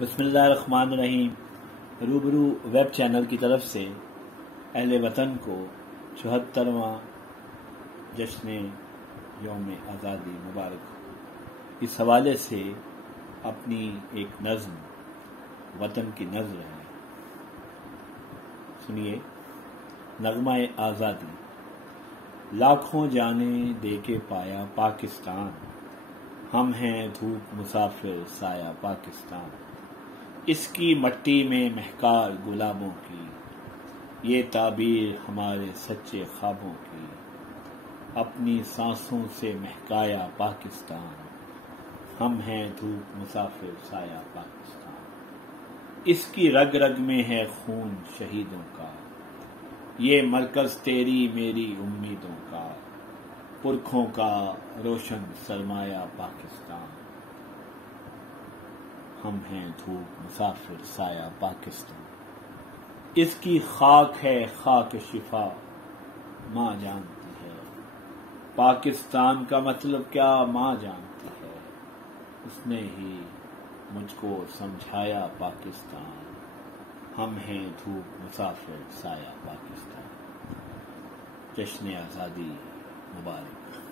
بسم اللہ الرحمن الرحیم۔ روبرو ویب چینل کی طرف سے اہل وطن کو 74واں جشن یوم آزادی مبارک ہو۔ اس حوالے سے اپنی ایک نظم وطن کی نظر ہے، سنیے۔ نغمہ آزادی۔ لاکھوں جانیں دے کے پایا پاکستان، ہم ہیں دھوپ مسافر سایہ پاکستان۔ اس کی مٹی میں مہکار گلابوں کی، یہ تعبیر ہمارے سچے خوابوں کی۔ اپنی سانسوں سے مہکایا پاکستان، ہم ہیں دھوپ مسافر سایہ پاکستان۔ اس کی رگ رگ میں ہے خون شہیدوں کا، یہ مرکز تیری میری امیدوں کا۔ پرکھوں کا روشن سرمایہ پاکستان، ہم ہیں دھوپ مسافر سایہ پاکستان۔ اس کی خاک ہے خاک شفا، ماں جانتی ہے۔ پاکستان کا مطلب کیا ماں جانتی ہے، اس نے ہی مجھ کو سمجھایا پاکستان، ہم ہیں دھوپ مسافر سایہ پاکستان۔ جشن آزادی مبارک۔